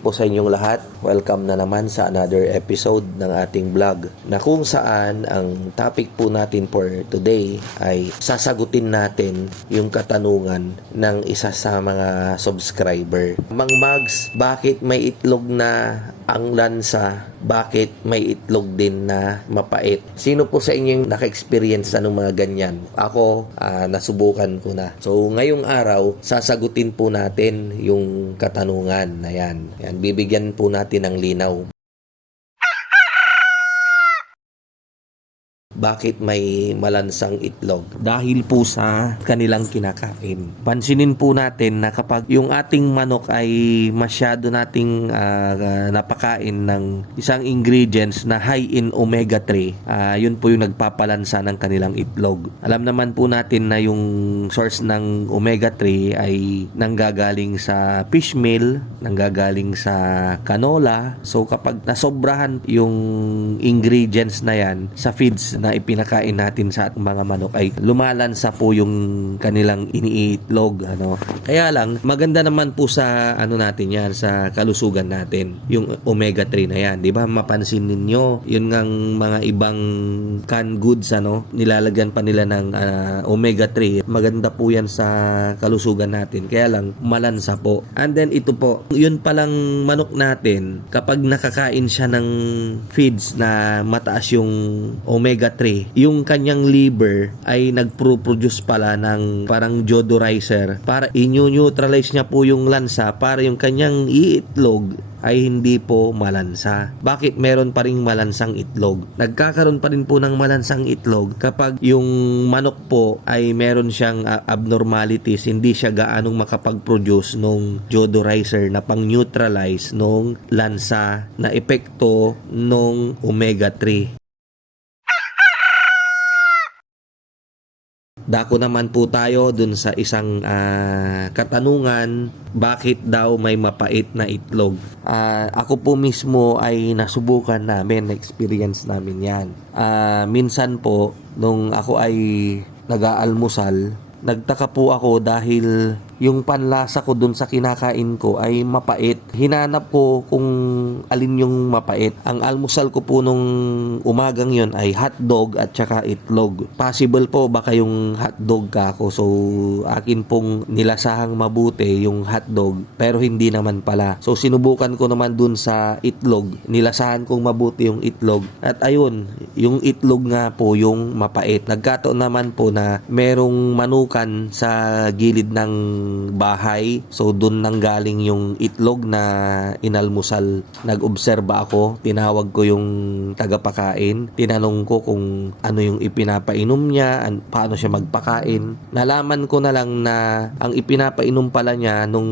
po sa inyong lahat. Welcome na naman sa another episode ng ating vlog na kung saan ang topic po natin for today ay sasagutin natin yung katanungan ng isa sa mga subscriber. Mang Mags, bakit may itlog na ang lansa? Bakit may itlog din na mapait? Sino po sa inyo yung naka-experience ng mga ganyan? Ako, nasubukan ko na. So, ngayong araw, sasagutin po natin yung katanungan na yan. Bibigyan po natin ng linaw. Bakit may malansang itlog? Dahil po sa kanilang kinakain. Pansinin po natin na kapag yung ating manok ay masyado nating napakain ng isang ingredients na high in omega-3, yun po yung nagpapalansa ng kanilang itlog. Alam naman po natin na yung source ng omega-3 ay nanggagaling sa fish meal, nanggagaling sa canola. So kapag nasobrahan yung ingredients na yan sa feeds na ipinakain natin sa ating mga manok ay lumalansa po yung kanilang iniitlog, Kaya lang maganda naman po sa natin yan, sa kalusugan natin, yung omega-3 na yan, 'di ba? Mapansin ninyo, yun ngang mga ibang canned goods nilalagyan pa nila ng omega-3. Maganda po yan sa kalusugan natin. Kaya lang malansa po. And then ito po, yun palang manok natin, kapag nakakain siya ng feeds na mataas yung omega-3, yung kanyang liver ay nagpro-produce pala ng parang jodorizer para i-neutralize niya po yung lansa para yung kanyang iitlog ay hindi po malansa. Bakit meron pa ring malansang itlog? Nagkakaroon pa rin po ng malansang itlog kapag yung manok po ay meron siyang abnormalities, hindi siya gaanong makapag-produce nung jodorizer na pang-neutralize nung lansa na epekto nung omega-3. Dako naman po tayo dun sa isang katanungan, bakit daw may mapait na itlog? Ako po mismo ay nasubukan namin, na-experience namin yan. Minsan po, nung ako ay nag-aalmusal, nagtaka po ako dahil yung panlasa ko dun sa kinakain ko ay mapait. Hinanap ko kung alin yung mapait. Ang almusal ko po nung umagang yon ay hotdog at saka itlog. Possible po baka yung hotdog kako. So akin pong nilasahang mabuti yung hotdog pero hindi naman pala. So sinubukan ko naman dun sa itlog. Nilasahan kong mabuti yung itlog. At ayun, yung itlog nga po yung mapait. Nagkataon naman po na merong manukan sa gilid ng bahay. So doon nanggaling yung itlog na inalmusal. Nag-obserba ako, tinawag ko yung tagapakain, tinanong ko kung ano yung ipinapainom niya, paano siya magpakain. Nalaman ko na lang na ang ipinapainom pala niya nung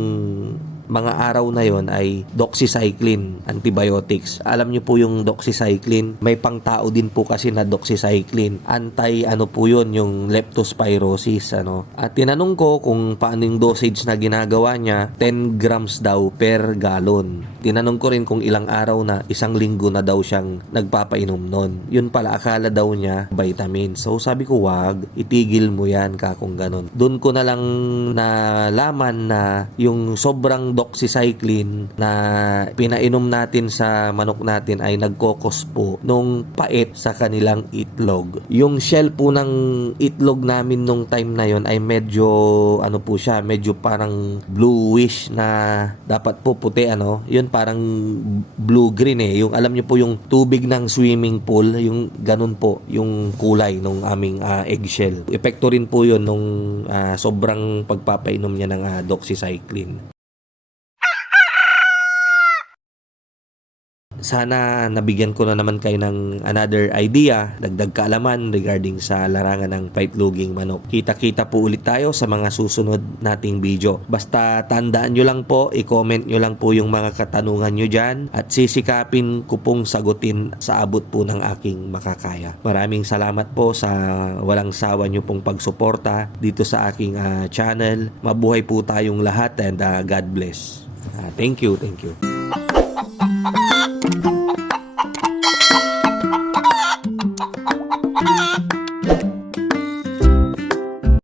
mga araw na yon ay doxycycline, antibiotics. Alam niyo po yung doxycycline, may pangtao din po kasi na doxycycline. Po yun, yung leptospirosis, At tinanong ko kung paano yung dosage na ginagawa niya, 10 grams daw per gallon. Tinanong ko rin kung ilang araw na, isang linggo na daw siyang nagpapainom nun. Yun pala, akala daw niya vitamin. So sabi ko, wag, itigil mo yan kung ganun. Doon ko na lang nalaman na yung sobrang doxycycline na pinainom natin sa manok natin ay nagkokos po nung pait sa kanilang itlog. Yung shell po ng itlog namin nung time na yon ay medyo po siya, medyo parang bluish na dapat po puti yun parang blue-green yung alam niyo po yung tubig ng swimming pool, yung ganun po yung kulay nung aming eggshell. Epekto rin po yun nung sobrang pagpapainom niya ng doxycycline. Sana nabigyan ko na naman kayo ng another idea, dagdag kaalaman regarding sa larangan ng paitloging manok. Kita-kita po ulit tayo sa mga susunod nating video. Basta tandaan nyo lang po, i-comment nyo lang po yung mga katanungan nyo dyan at sisikapin ko pong sagutin sa abot po ng aking makakaya. Maraming salamat po sa walang sawa nyo pong pagsuporta dito sa aking channel. Mabuhay po tayong lahat and God bless. Thank you. Thank you.